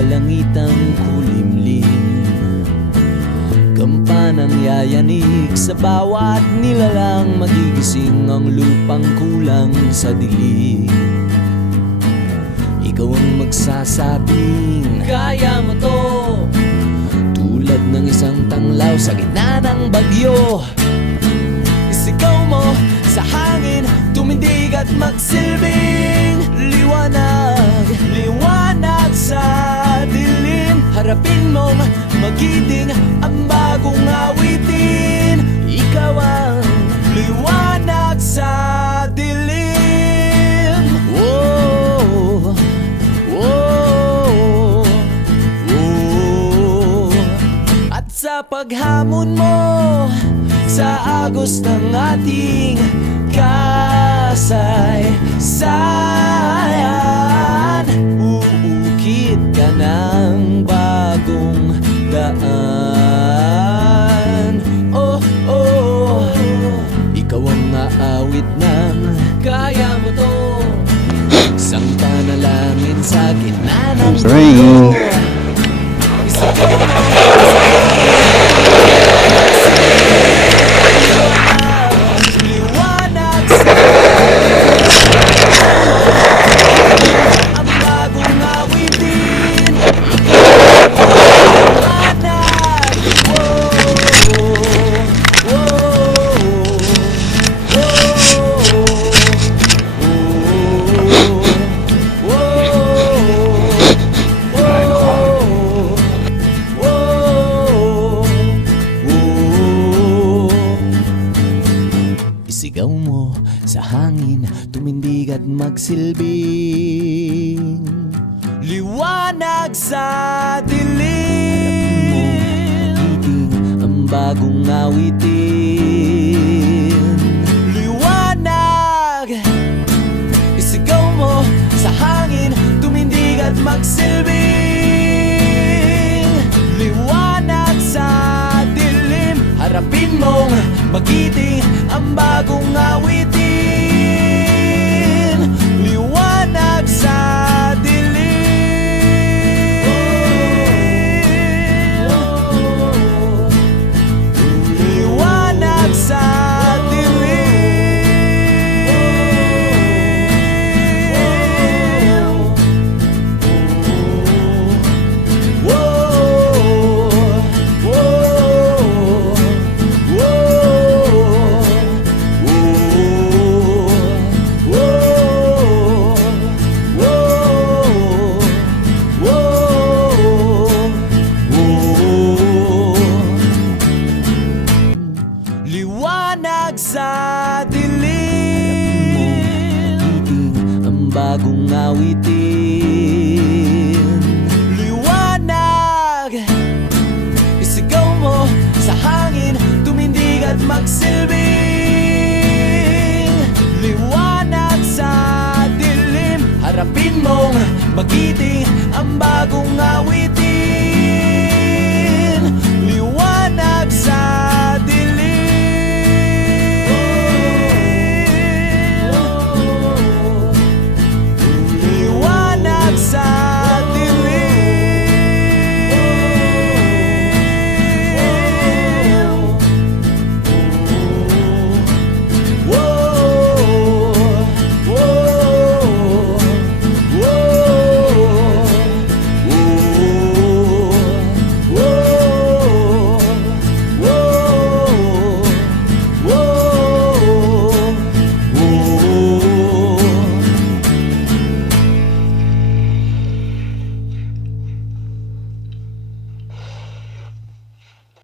kalangitang kulimlim, kampanang yayanig sa bawat nilalang, magigising ang lupang kulang sa dilim. Ikaw ang magsasabing kaya mo to, tulad ng isang tanglaw sa gitna ng bagyo. Isigaw mo sa hangin, tumindig at magsilbing liwanag, liwanag sa dilim. Harapin mong magiting ang bagong awitin. Ikaw ang liwanag sa dilim. Oh, oh, oh. At sa paghamon mo sa agos ng ating kasaysayan, uukit ka ng bagong daan. Oh, oh, ikaw ang aawit ng kaya mo to, isang panalangin sa gitna ng Ring. Isigaw mo sa hangin, tumindig at magsilbing liwanag sa dilim. Magiting ang bagong awitin. Liwanag, isigaw mo sa hangin, tumindig at magsilbing liwanag sa dilim. Harapin mong magiting ang bagong awitin. Liwanag sa dilim. Liwanag sa liwanag sa dilim. Magiting ang bagong awitin. Liwanag, isigaw mo sa hangin, tumindig at magsilbing liwanag sa dilim. Harapin mong magiting ang bagong awitin.